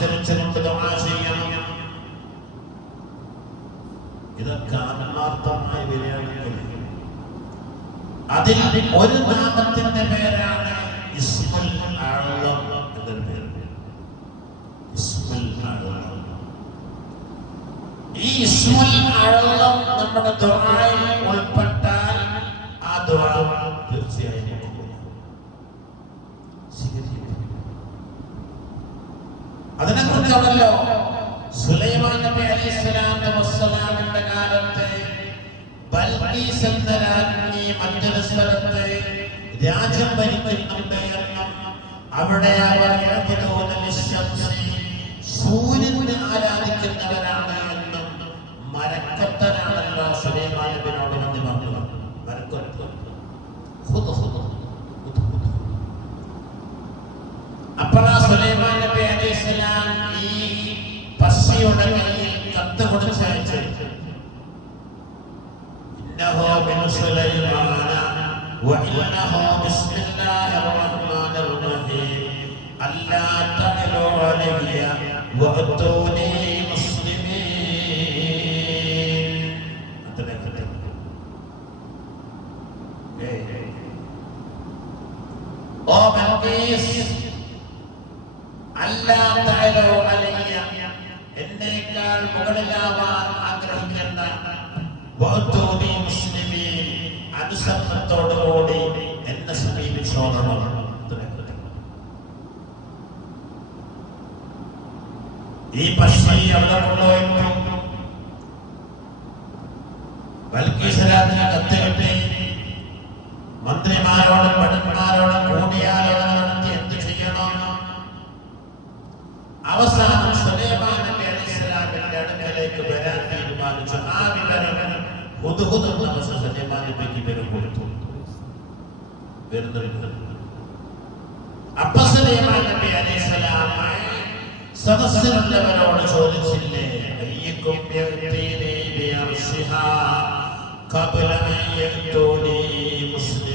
ഉച്ചരിച്ചുകൊണ്ട് ദുആ ചെയ്യണം. ഇതൊക്കെ ആത്മാർത്ഥമായി വരികയാണെങ്കിൽ അതിൽ ഒരു നാമത്തിന്റെ പേരാണ് ഇസ്മുൽ അഅ്ളം എന്നൊരു പേര്. ഇസ്മുൽ അഅ്ളം. ഈ ഇസ്മുൽ അഅ്ളം നമ്മുടെ ദുആയിൽ ഉൾപ്പെട്ടാൽ ആ ദുആ തീർച്ചയായും അതിനെക്കുറിച്ചാണല്ലോ സുലൈമാൻ നബി അലൈഹിസ്സലാമിന്റെ വസ്സലാമിന്റെ കാലത്ത് ബൽഖീസ് എന്ന രാജ്ഞി മറ്റൊരു സ്ഥലത്ത് രാജ്യം ഭരിക്കുന്നുണ്ട് എന്നും അവിടെ അവർ സൂര്യനെ ആരാധിക്കുന്നവരാണ് എന്നും മരക്കൊത്തനാണല്ലോ സുലൈമാൻ നബിയോട് വന്ന് പറഞ്ഞത്. മരക്കൊത്ത അപ്പോഴാ സുലൈമാൻ നബി അലൈഹിസ്സലാം ഈ പശയുടെ കയ്യിൽ കത്ത് കൊടുത്തയച്ചു. ഇന്നഹു മിൻ സുലൈമാന വഇന്നഹു ബിസ്മില്ലാഹിർ റഹ്മാനിർ റഹീം അല്ലാ തഅലു അലയ്യ വഅതൂനി മുസ്ലിമീൻ. ഓ ബൽഖീസ്, അല്ലാ തഅലു അലയ്യ, എന്നേക്കാൾ മുകളിലാവാൻ ആഗ്രഹിക്കുന്ന വഅതൂനി മുസ്ലിമീൻ, അനുസരണത്തോടുകൂടി എന്നെ സമീപിച്ചോളണം. ഈ പക്ഷി അവിടെ കൊണ്ടുപോയപ്പോൾ ബൽഖീസ് രാജ്ഞി കത്ത് കിട്ടി. മന്ത്രിമാരോടും ഭടന്മാരോടും കൂടിയാലോചന നടത്തി എന്ത് ചെയ്യണം. അവസാനം സുലൈമാൻ നബി അലൈഹിസ്സലാമിന്റെ അടുക്കലേക്ക് വരാൻ തീരുമാനിച്ചു. ആ വിവരം ഹുദ്ഹുദ് എന്ന സുലൈമാൻ നബിക്ക് വിവരം കൊടുത്തു. അപ്പൊ സുലൈമാൻ നബി അലൈഹിസ്സലാം സദസ്സിലുള്ളവരോട് ചോദിച്ചില്ലേ, അയ്യക്കും യഅ്തീനി ബിഅർശിഹാ ഖബ്ല അൻ യഅ്തൂനി മുസ്ലിമീൻ.